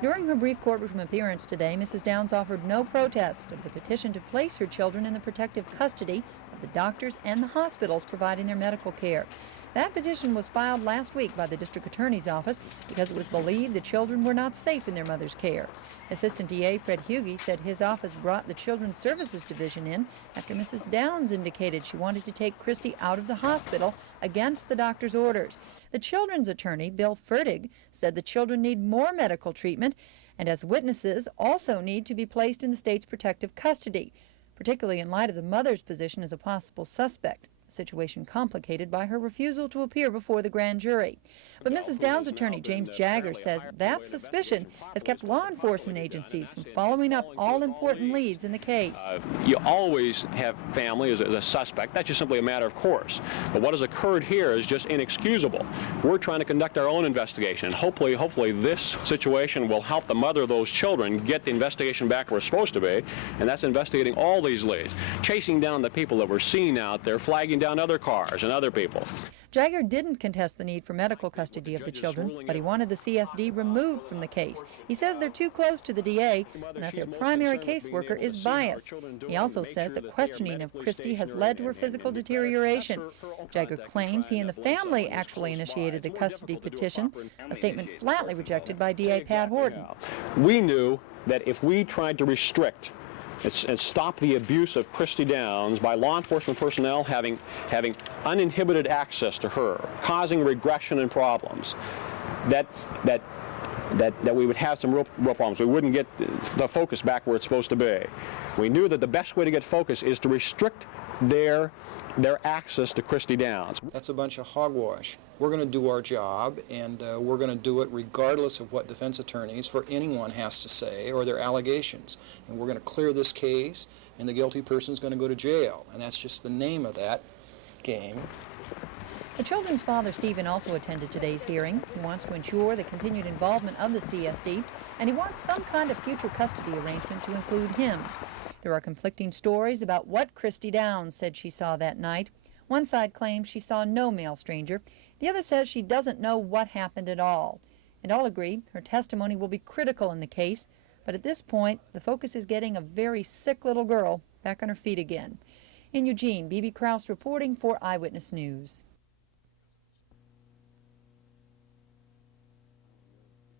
During her brief courtroom appearance today, Mrs. Downs offered no protest of the petition to place her children in the protective custody of the doctors and the hospitals providing their medical care. That petition was filed last week by the district attorney's office because it was believed the children were not safe in their mother's care. Assistant DA Fred Hughey said his office brought the Children's Services Division in after Mrs. Downs indicated she wanted to take Christy out of the hospital against the doctor's orders. The children's attorney, Bill Fertig, said the children need more medical treatment and as witnesses also need to be placed in the state's protective custody, particularly in light of the mother's position as a possible suspect. A situation complicated by her refusal to appear before the grand jury. But Mrs. Downs' attorney, James Jagger, says that suspicion has kept law enforcement agencies from following up all important leads in the case. You always have family as a suspect. That's just simply a matter of course. But what has occurred here is just inexcusable. We're trying to conduct our own investigation, and hopefully this situation will help the mother of those children get the investigation back where it's supposed to be, and that's investigating all these leads, chasing down the people that we're seeing out there, flagging down other cars and other people. Jagger didn't contest the need for medical custody of the children, but he wanted the CSD removed from the case. He says they're too close to the DA and that their primary caseworker is biased. He also says that questioning of Christy has led to her physical deterioration. Jagger claims he and the family actually initiated the custody petition, a statement flatly rejected by DA Pat Horton. We knew that if we tried to restrict and stop the abuse of Christy Downs by law enforcement personnel having uninhibited access to her, causing regression and problems, that we would have some real problems. We wouldn't get the focus back where it's supposed to be. We knew that the best way to get focus is to restrict their access to Christy Downs. That's a bunch of hogwash. We're going to do our job, and we're going to do it regardless of what defense attorneys for anyone has to say or their allegations. And we're going to clear this case, and the guilty person's going to go to jail. And that's just the name of that game. The children's father, Stephen, also attended today's hearing. He wants to ensure the continued involvement of the CSD, and he wants some kind of future custody arrangement to include him. There are conflicting stories about what Christy Downs said she saw that night. One side claims she saw no male stranger. The other says she doesn't know what happened at all. And all agree her testimony will be critical in the case, but at this point, the focus is getting a very sick little girl back on her feet again. In Eugene, B.B. Krause reporting for Eyewitness News.